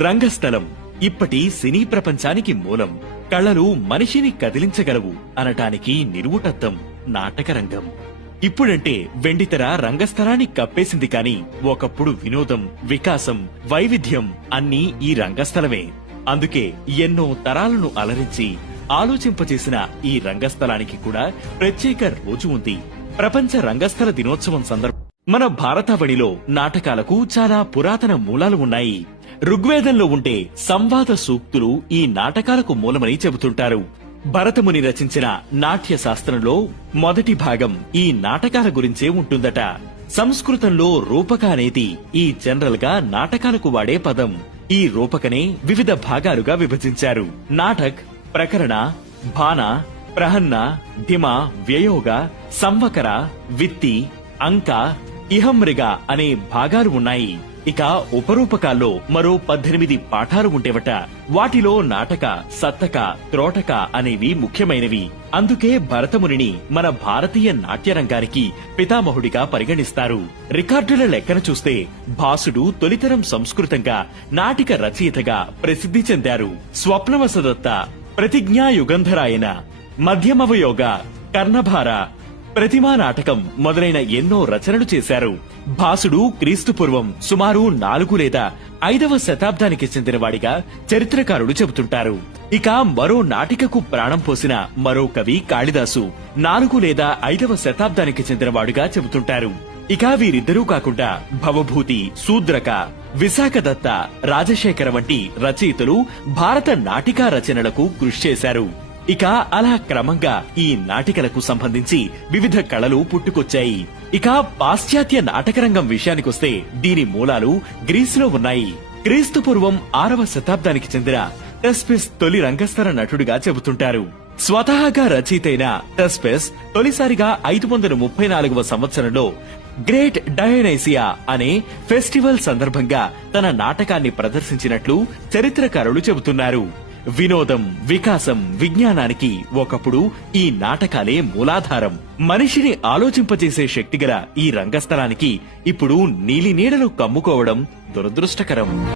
రంగస్థలం. ఇప్పటి సినీ ప్రపంచానికి మూలం. కళలు మనిషిని కదిలించగలవు అనటానికి నిరువుటత్తం నాటకరంగం ఇప్పుడంటే వెండితెర రంగస్థలాన్ని కప్పేసింది కాని ఒకప్పుడు వినోదం వికాసం వైవిధ్యం అన్నీ ఈ రంగస్థలమే. అందుకే ఎన్నో తరాలను అలరించి ఆలోచింపచేసిన ఈ రంగస్థలానికి కూడా ప్రత్యేక రోజు ఉంది. ప్రపంచ రంగస్థల దినోత్సవం సందర్భం మన భారతావళిలో నాటకాలకు చాలా పురాతన మూలాలు ఉన్నాయి. ఋగ్వేదంలో ఉండే సంవాద సూక్తులు ఈ నాటకాలకు మూలమని చెబుతుంటారు. భరతముని రచించిన నాట్య శాస్త్రంలో మొదటి భాగం ఈ నాటకాల గురించే ఉంటుందట. సంస్కృతంలో రూపక అనేది ఈ జనరల్గా నాటకాలకు వాడే పదం. ఈ రూపకనే వివిధ భాగాలుగా విభజించారు. నాటక్ ప్రకరణ భాన ప్రహన్న ధిమ వ్యయోగ సంవకర విత్తి అంక ఇహమ్రిగ అనే భాగాలు ఉన్నాయి. ఇక ఉపరూపకాల్లో మరో పద్దెనిమిది పాఠాలు ఉండేవట. వాటిలో నాటక సత్తక త్రోటక అనేవి ముఖ్యమైనవి. అందుకే భరతమునిని మన భారతీయ నాట్యరంగానికి పితామహుడిగా పరిగణిస్తారు. రికార్డుల లెక్కన చూస్తే భాసుడు తొలితరం సంస్కృతంగా నాటిక రచయితగా ప్రసిద్ధి చెందారు. స్వప్నవసదత్త ప్రతిజ్ఞా యుగంధరాయన మధ్యమవయోగ కర్ణభార ప్రతిమా నాటకం మొదలైన ఎన్నో రచనలు చేశారు. భాసుడు క్రీస్తుపూర్వం సుమారు నాలుగు లేదా ఐదవ శతాబ్దానికి చెందినవాడిగా చరిత్రకారులు చెబుతుంటారు. ఇక మరో నాటికకు ప్రాణం పోసిన మరో కవి కాళిదాసు నాలుగు లేదా ఐదవ శతాబ్దానికి చెందినవాడుగా చెబుతుంటారు. ఇక వీరిద్దరూ కాకుండా భవభూతి శూద్రక విశాఖదత్త రాజశేఖర వంటి రచయితలు భారత నాటికా రచనలకు కృషి చేశారు. ఇక అలా క్రమంగా ఈ నాటికలకు సంబంధించి వివిధ కళలు పుట్టుకొచ్చాయి. ఇక పాశ్చాత్య నాటకరంగం విషయానికొస్తే దీని మూలాలు గ్రీసులో ఉన్నాయి. క్రీస్తు పూర్వం ఆరవ శతాబ్దానికి చెందిన టెస్పిస్ తొలి రంగస్థల నటుడిగా చెబుతుంటారు. స్వతహాగా రచయితైన టెస్పెస్ తొలిసారిగా ఐదు వందల ముప్పై నాలుగవ సంవత్సరంలో గ్రేట్ డయోనైసియా అనే ఫెస్టివల్ సందర్భంగా తన నాటకాన్ని ప్రదర్శించినట్లు చరిత్రకారులు చెబుతున్నారు. వినోదం వికాసం విజ్ఞానానికి ఒకప్పుడు ఈ నాటకాలే మూలాధారం. మనిషిని ఆలోచింపజేసే శక్తిగల ఈ రంగస్థలానికి ఇప్పుడు నీలి నీడలు కమ్ముకోవడం దురదృష్టకరం.